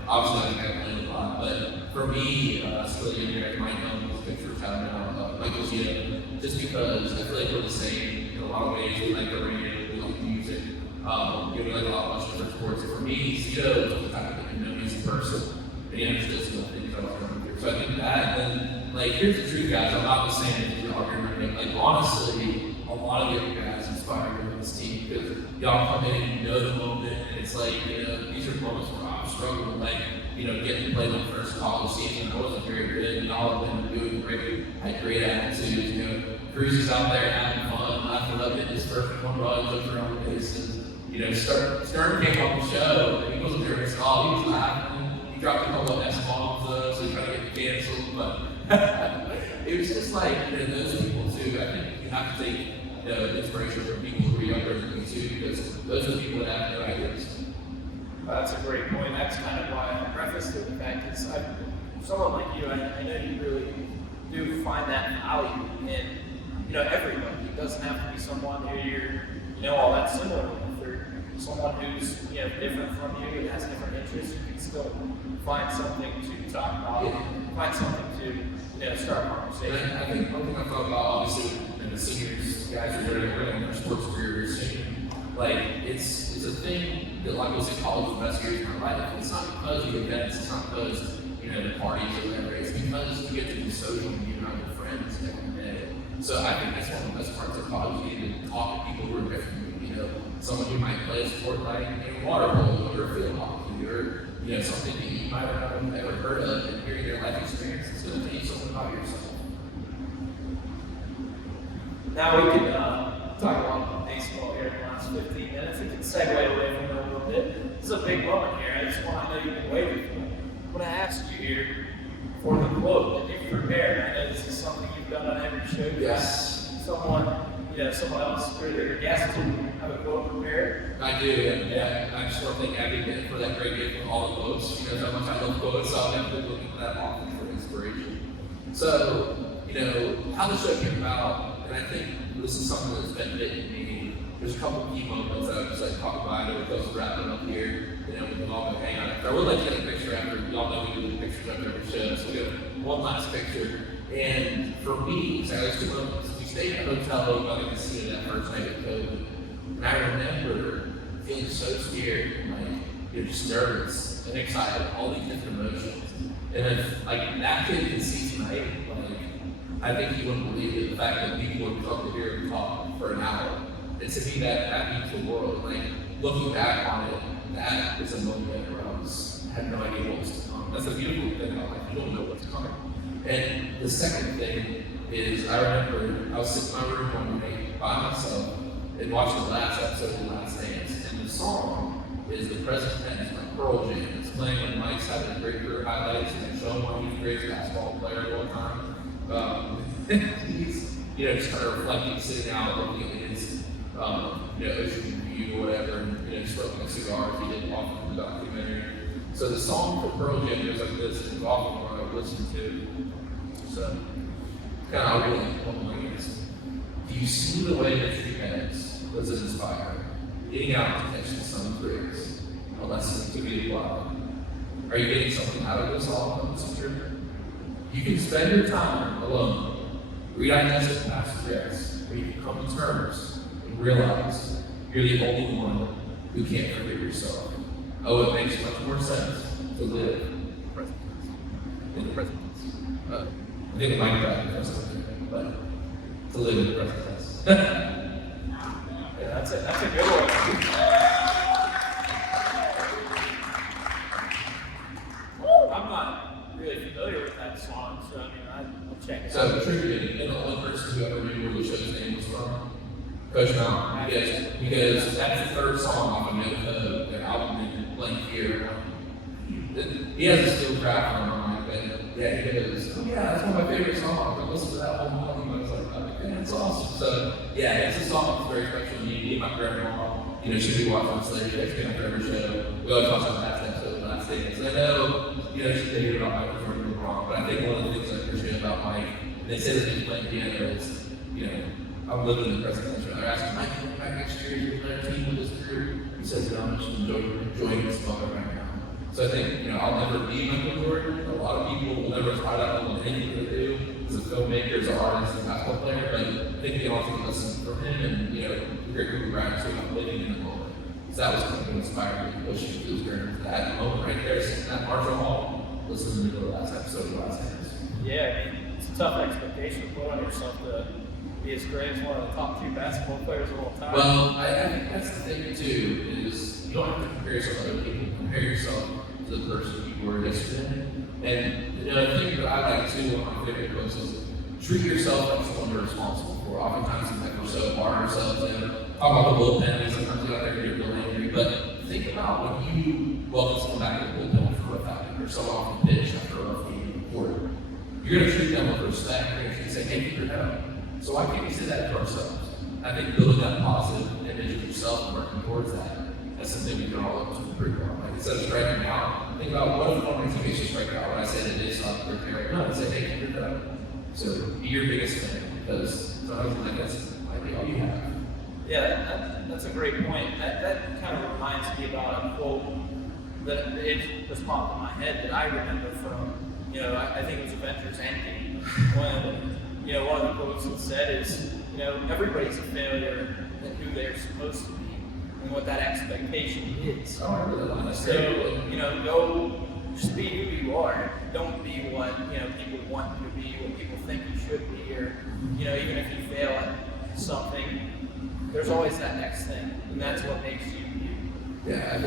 obviously I played a lot, but for me, still younger, my own picture of Tyler Michael's, just because I feel like we're the same in a lot of ways. We like the radio, we like the music, we like a lot of different sports. And for me, Zito was the type of thing, he's a person, and he understood some of the things I was going through. So I think that, and then, here's the truth, guys, I'm not the same as y'all here. Honestly, a lot of the guys inspire me on this team because y'all come in and the moment, and it's these are moments where I'm struggling, getting to play my first college season. I wasn't very good, and all of them doing great, had great attitudes, Cruz is out there having fun, laughing up at his first one run, jumping around the bases. Stern came on the show, and he wasn't nervous at all, he was laughing, he dropped a couple of S-bombs, so he tried to get it canceled, but it was just those people too. I think you have to take inspiration from people who are younger than you too, because those are the people that have no ideas. That's a great point. That's kind of why I prefaced it with that, because someone like you, I know you really do find that value in everybody. It doesn't have to be someone who you're all that similar with, or someone who's different from you and has different interests. You can still find something to talk about, find something to start a conversation. And I think one thing I thought about, obviously, in the seniors, guys are really in their sports careers, it's a thing that was in college the best years of my life. It's not because of the events, it's not because the parties or whatever. It's because you get to be social and be around your friends every day. So I think that's one of the best parts of college. You get to talk to people who are different. You know, someone who might play a sport like water polo or field hockey or something that you might not have ever heard of, and hearing their life experience is going to tell you something about yourself. Now we can talk about baseball here in the last 15 minutes. We can segue away from it a little bit. This is a big moment here. I just want to know you've been waiting for. I'm going to ask you here for the quote that you've prepared. I know this is something you've done on every show. Yes. Someone else or your guests who have a quote prepared. I do, and yeah, I just want to thank Abby for that great gift with all the quotes. She knows how much I love quotes, so I'll definitely look at that often for inspiration. So, how the show came about, and I think this is something that's been hitting me. There's a couple of key moments that I would just like talk about. I know we're close to wrapping up here. We can all go hang on. I would like to get a picture after. Y'all know we do the pictures after every show, so we have one last picture. And for me, there's 2 moments. We stayed in a hotel over by the casino that first night of COVID. And I remember feeling so scared, just nervous and excited, all these different emotions. And if that kid can see tonight, I think you wouldn't believe it, the fact that people would come to hear and talk for an hour. And to me, that means the world. Looking back on it, that is a moment where I had no idea what was to come. That's a beautiful thing about life. You don't know what's coming. And the second thing is, I remember I was sitting in my room one night by myself and watching the last episode of The Last Dance. And the song is the present tense by Pearl Jam. It's playing when Mike's having a great career highlights and showing why he's the greatest basketball player of all time. He's just kind of reflecting, sitting out, looking at his ocean view or whatever, and smoking a cigar as he did often in the documentary. So the song for Pearl Jam goes like this, and it's often what I listen to. So kind of how really important is. Do you see the way that your heads was inspired? Getting out to catch the sun's rays, a lesson to be applied. Are you getting something out of this all, sister? You can spend your time alone, re-digest past regrets, or you can come to terms and realize you're the only one who can't forgive yourself. Oh, it makes much more sense to live in the present tense. I think it might be back in the present, but to live in the present tense. Yeah, that's a good one. I'm not really familiar with that song, so I'll check it out. So, tribute, and the only person who ever knew where the show's name was from, Coach Mountain, because that's the third song off of their album in Blank Here. He has a steel craft on him, but yeah, he goes, oh yeah, that's one of my favorite songs. I listened to that whole album, and I was like, oh, that's awesome. So, yeah, it's a song that's very special to me and my grandma. She'll be watching this later. She's going to have her show. We always talk about that episode of The Last Dance. And I know, she's thinking about Mike before doing wrong, but I think one of the things I appreciate about Mike, and they say that he's playing piano, is, I'm living in the present tense. They're asking, Mike, can you come back next year? You're playing a team with this group. He says, I'm just enjoying this moment right now. So I think, I'll never be Michael Jordan. A lot of people will never try to own anything they do as a filmmaker, as an artist, as a basketball player, but I think they also listen from him and, the great Kobe Bryant too about living in the moment. So that was something that inspired me, pushing through during that moment right there, sitting at Marshall Hall, listening to the last episode of The Last Dance. Yeah, it's a tough expectation to put on yourself to be as great as one of the top 2 basketball players of all time. Well, I think that's the thing too, is you don't have to compare yourself to other people. Compare yourself to the person you were yesterday. And the thing that I like too, one of my favorite quotes is, treat yourself like someone you're responsible for. Oftentimes we're so hard on ourselves, talk about the bullpen, and sometimes you're out there and you're really angry. But think about when you welcome someone back to the bullpen for a foul, or someone off the pitch after a rough game quarter. You're going to treat them with respect. You're going to say, hey, keep your head up. So why can't we say that to ourselves? I think building that positive image of yourself and working towards that's something we can all look to improve on. Like instead of striking out, think about what if one of my teammates just strike out when I say that they stop their carry. No, I say, hey, keep your head up. So be your biggest fan, because sometimes that's might be all you have. Yeah, that's a great point. That kind of reminds me about a quote that it just popped in my head that I remember from, I think it was Avengers Endgame, when, one of the quotes that said is, everybody's a failure at who they're supposed to be and what that expectation is. Oh, I really like that. So, go just be who you are. Don't be what people want you to be, what people think you should be, or even if you fail at something, there's always that next thing, and that's what makes you you. Yeah,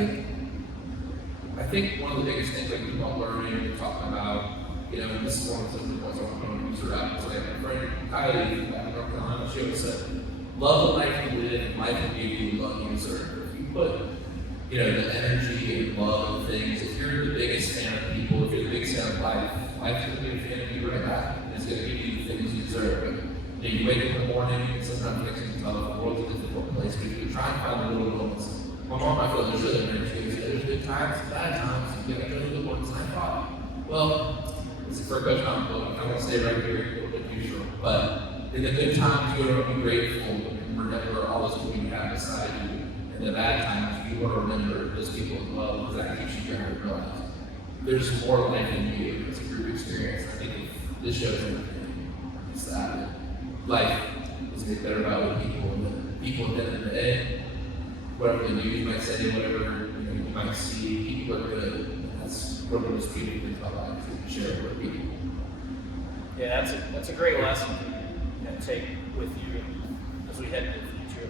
I think one of the biggest things like about learning and talking about, and this is one of the points I want to use around. So like my friend Kylie back in North Carolina, she always said, love the life you live and life will give you love you deserve. If you put the energy and love and things, if you're the biggest fan of people, if you're the biggest fan of life, life's going to be a fan of you right back. And it's going to give you the things you deserve. But you wake up in the morning, and sometimes it makes you tell the world's a difficult place, but you try and find the little moments. My mom, I feel there's really energy. There's good times, bad times, you get the good ones. And I thought, well, this is for a coach I'm going to stay right here a little bit neutral. But in the good times, you want to be grateful and remember all those people you have beside you. In the bad times, you want to remember those people as well, because that keeps you grounded and realize there's more life in you. It's a group experience. I think if this shows everything. It's that life is get better about with people, and then people at the end of the day, whatever they do, you might say, whatever you might see, people are good, and that's one of the most beautiful things about life is you share with people. Yeah, that's a great lesson to take with you as we head into the future.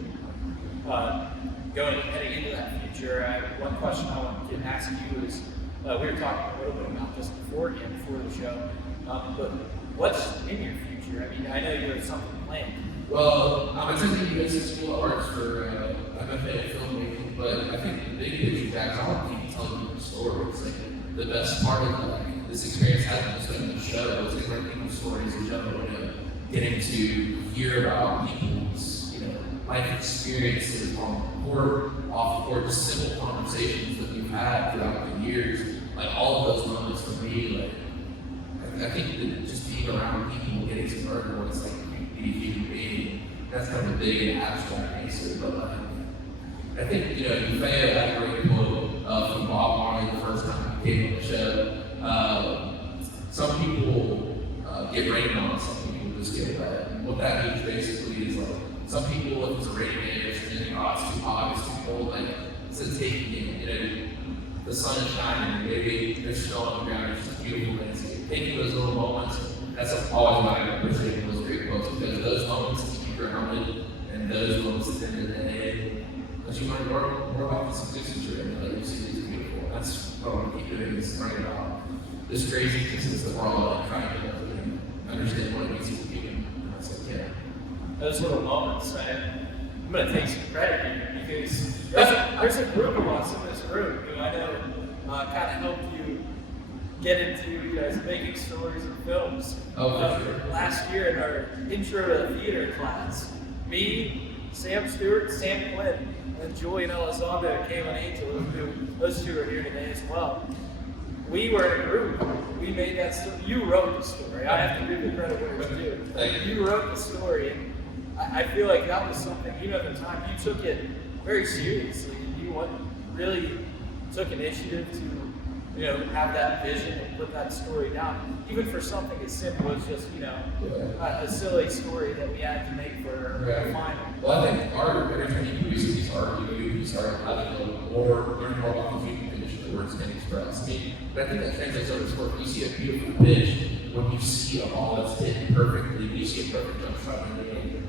Heading into that future, one question I wanted to ask you is, we were talking a little bit about this before the show, but what's in your future? I mean, I know you have something planned. Well, I'm attending USC School of Arts for MFA in filmmaking, but I think the big picture, Jack, I want to keep telling you the stories. Like, the best part of this experience hasn't just been the show, it's like people's stories in general, getting to hear about people's life experiences or just simple conversations that we've had throughout the years. Like all of those moments for me, I think that just being around people, getting to learn what it's like to be a human being, that's kind of a big and abstract answer. But I think you had a great quote from Bob Marley the first time he came on the show. Some people get rained on, some people just get wet. And what that means basically is some people, if it's a rainy day, it's too hot, it's too cold, instead of taking the sun is shining, maybe there's snow on the ground, it's just a beautiful landscape. Taking those little moments, that's always what I appreciate those great quotes, because those moments keep you grounded, and those moments at the end of the day, as you learn more about this existence, you see these beautiful. That's what I want to keep doing, is learning about this crazy existence that we're all trying to understand what it means to be human. Those little moments, I'm going to take some credit here, because there's a group of us in this room who I know kind of helped you get into making stories and films. Oh, for sure. Last year in our intro to the theater class, me, Sam Stewart, Sam Quinn, and Julian Elizondo and Kaylin Angel, those two are here today as well. We were in a group. We made that story. You wrote the story. I have to give you credit where it's due. Thank you. You wrote the story, and I feel like that was something, at the time, you took it very seriously. You really took initiative to, have that vision and put that story down. Even for something as simple as just, a silly story that we had to make for a final. Well, I think every time you produce a piece of art, you start having to learn more about the human condition the words can express. But I think that translates over to sport. When you see a beautiful pitch, when you see a ball that's hit perfectly, when you see a perfect jump shot,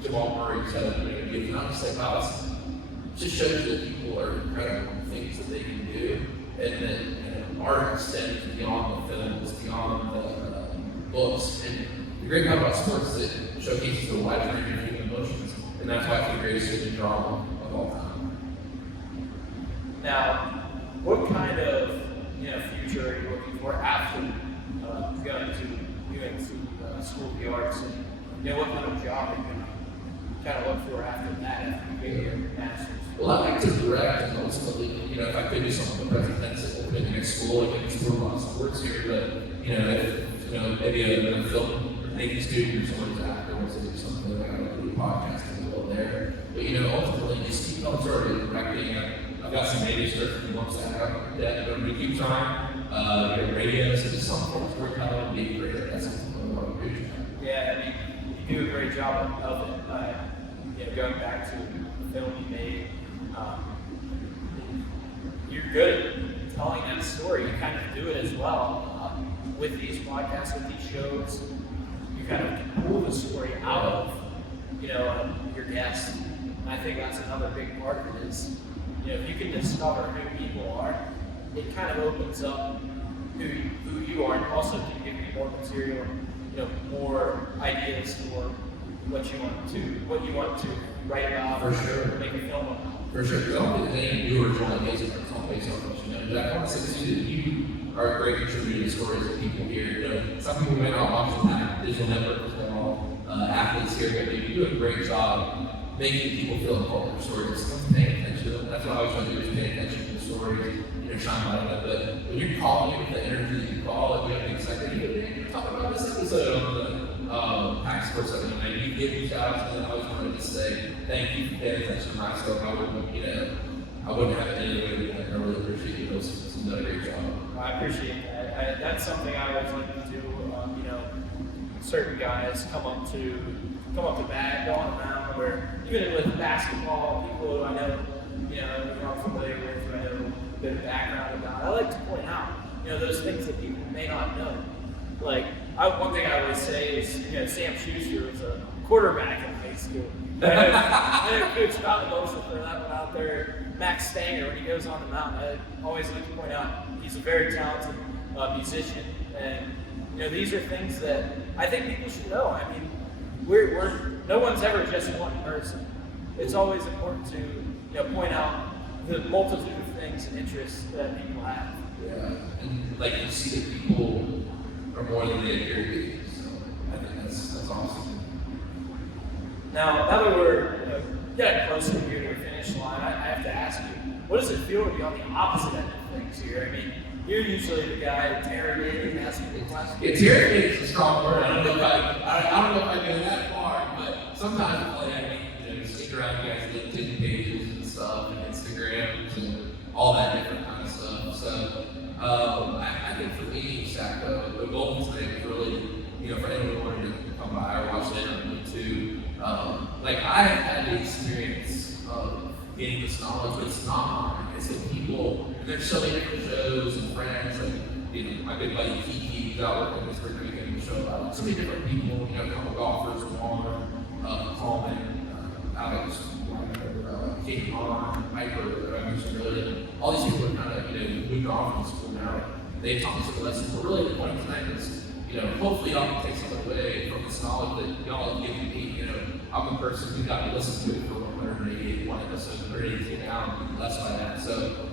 Jamal Murray said it, you not just like, wow, it just shows that people are incredible things that they can do, and that art extends beyond the films, beyond the books. And the great part about sports is it showcases the wide range of human emotions, and that's why it's the greatest human drama of all time. Now, what kind of future are you looking for after going to School of the Arts, and what kind of job are you going to kind of look for after that, after you get your master's? Well, I like to direct, and ultimately, if I could do something with present tense, opening a school, I can explore a lot of sports here, but maybe a film making student or someone's actor wants to do something like that, do a podcast as well there. But ultimately, just keep on sort of directing. I've got some manuscripts and books that I'm going to keep trying. Radio, so just some form of storytelling would be great. That's something I want to do. Yeah, you do a great job of it. Going back to the film you made, you're good at telling that story. story, you kind of do it as well with these podcasts, with these shows. You kind of can pull the story out of, your guest. And I think that's another big part of it is, if you can discover who people are, it kind of opens up who you are, and also can give you more material, more ideas for what you want to write about, For sure. or make a film about. For sure. I don't think any viewers want to based on what you know. But I want to say too that you are a great contributor to stories that people hear. Some people may not watch the digital network as well, athletes here, but you do a great job making people feel important in their stories. Someone's paying attention to them. That's what I always try to do, is pay attention to the stories, shine light on that. But when you're calling with the energy you call, you have things like that. You talk about this episode on the Pack Sports Every Night. You give me shout outs, and I always wanted to say thank you for paying attention to my stuff. I wouldn't have it any other way. I really appreciate you. You've done a great job. I appreciate that. That's something I always like to do. Certain guys come up to bat, go on the mound, where even with basketball, people who I know, who I'm familiar with, who I know a bit of background about, I like to point out, those things that people may not know. Like, one thing I always say is, Sam Stewart was a quarterback in high school. I know Coach Mccallister for that one out there. Max Stanger, when he goes on the mound, I always like to point out he's a very talented musician, and these are things that I think people should know. I mean, no one's ever just one person. It's always important to point out the multitude of things and interests that people have. Yeah, and like you see that people are more than they appear to be. So I think that's awesome. Now that we're getting closer here to the finish line, I have to ask you, what does it feel to be on the opposite end of things here? I mean, you're usually the guy interrogating, asking the questions. Interrogating is a strong word. I don't know if I go that far, but sometimes I stick around you guys' LinkedIn pages and stuff, and Instagrams and all that different kind of stuff. So I think for me, Sacco, the goal today was really, for anyone who wanted to come by or watch the interview too. I have had the experience of getting this knowledge, but it's not mine. It's the people, and there's so many different shows and friends, my good buddy Kiki, who's out working this week, making a show about so many different people, a couple golfers, Warren, Coleman, Alex, Katie Hahn, Piper, that I mentioned earlier. All these people are kind of, moved on from school now. They've taught me some lessons, but really the point tonight is, hopefully y'all can take something away from this knowledge that y'all have given me. I'm a person who got to listen to it for 181 episodes, 182 now, and less by that. So,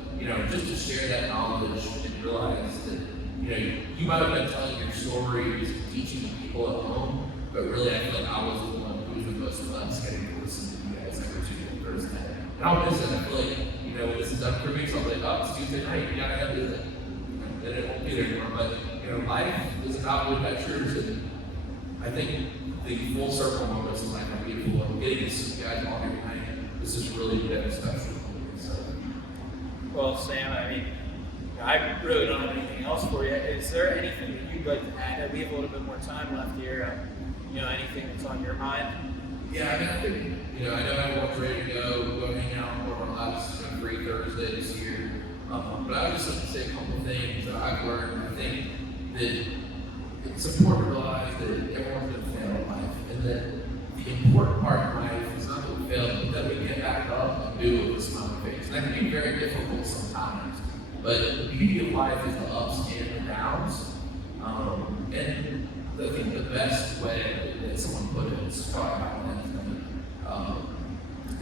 just to share that knowledge and realize that, you might have been telling your stories and teaching people at home, but really I feel like I was the one who was the most blessed getting to listen to you guys every Tuesday and Thursday. And I'll miss it. I feel like, when this is done for me, so I'll be like, oh, it's Tuesday night, you gotta have it. Then it won't be there anymore. But, life is about adventures, and I think the full circle moments in life are beautiful. And getting to see you guys all every night, this is really been special for me. So. Well, Sam, I mean, I really don't have anything else for you. Is there anything that you'd like to add? We have a little bit more time left here. Anything that's on your mind? Yeah, I think, I know everyone's ready to go hang out on one of our last free Thursday this year. But I would just like to say a couple of things that I've learned. I think that it's important to realize that everyone's going to fail in life, and that the important part in life is not that we fail, but that we get back up and do it with a smiling face. And that can be very difficult sometimes, but the beauty of life is the ups and the downs. And I think the best way that someone put it is probably how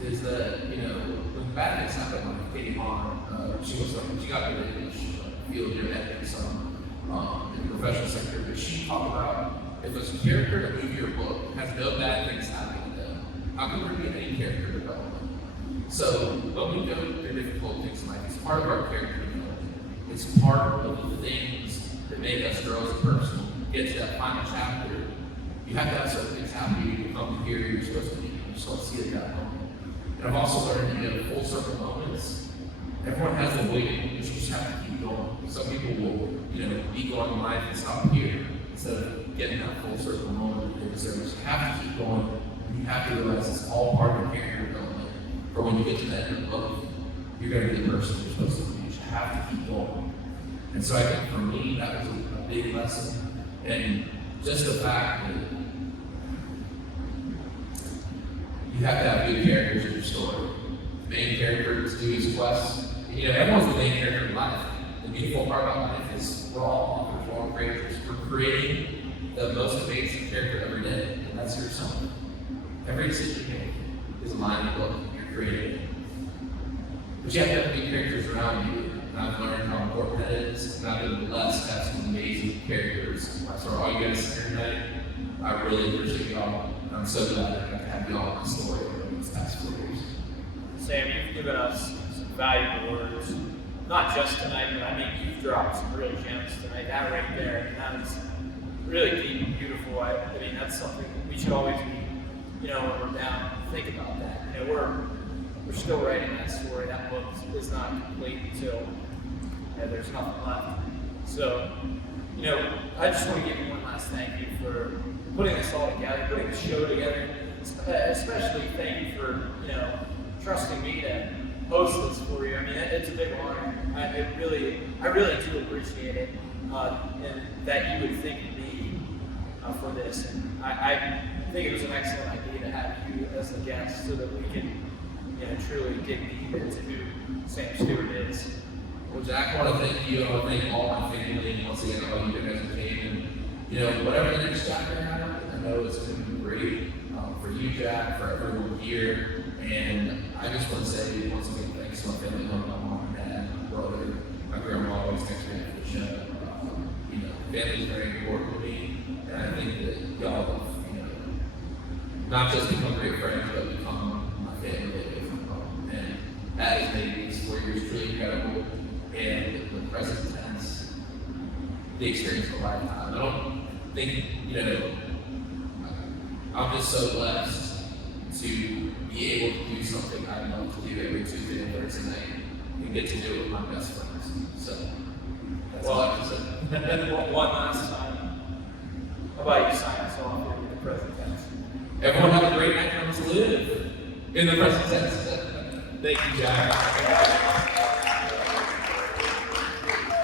is that, when bad things happen, like Katie Hahn, she got the field year ethics in the professional sector, but she talked about if a character in a movie or book has no bad things happening to them, how can there be any character development? So when we go through difficult things in life, it's part of our character development. It's part of the things that make us grow as a person. Get to that final chapter, you have to have certain things happen to you to come here, you're supposed to be, you just don't see it that moment. And I've also learned that full circle moments, everyone has a way, you just have to keep going. Some people will, be going in life and stop here instead of getting that full circle moment that they deserve. You have to keep going, and you have to realize it's all part of character development. For when you get to that end of the book, you're going to be the person you're supposed to be. You have to keep going. And so I think for me, that was a big lesson. And just the fact that you have to have good characters in your story. The main character is doing his quest. You know, everyone's the main character in life. The beautiful part about life is we're all authors, we're all creators. We're creating the most amazing character every day, and that's yourself. Every decision you make is a line of book. You're creating it. But you have to have good characters around you. And I've learned how important that is, and I've been blessed to have some amazing characters. So all you guys here tonight, I really appreciate y'all. I'm so glad that I got to have y'all in the story over these past 4 years. Sam, you've given us some valuable words, not just tonight, but I mean, you've dropped some real gems tonight. That right there, and that was really deep and beautiful. I mean, that's something we should always be, when we're down, think about that. We're still writing that story. That book is not complete until there's nothing left. So, I just want to give you one last thank you for putting this all together, putting the show together. Especially thank you for, trusting me to host this for you. I mean, it's a big honor. I really do appreciate it, and that you would think of me for this. And I think it was an excellent idea to have you as a guest so that we can, truly dig deep into who Sam Stewart is. Well, Jack, I want to thank you. I want to thank all my family, and once again, all you guys who came. And, whatever the next chapter happens, I know it's going to be great for you, Jack, for everyone here. And I just want to say, once again, thanks to my family, my mom, my dad, my brother, my grandma always thanks me for the show. Family is very important to me. And I think that y'all have, not just become great friends, but become my family. And that has made these 4 years truly incredible. And the present tense, the experience of a lifetime. I don't think, I'm just so blessed to be able to do something I love to do every Tuesday and Thursday night and get to do it with my best friends. So, that's all I have to say. And then one last time, how about you sign us off here with the present tense? Everyone have a great night and let's live in the present tense. Thank you, Jack.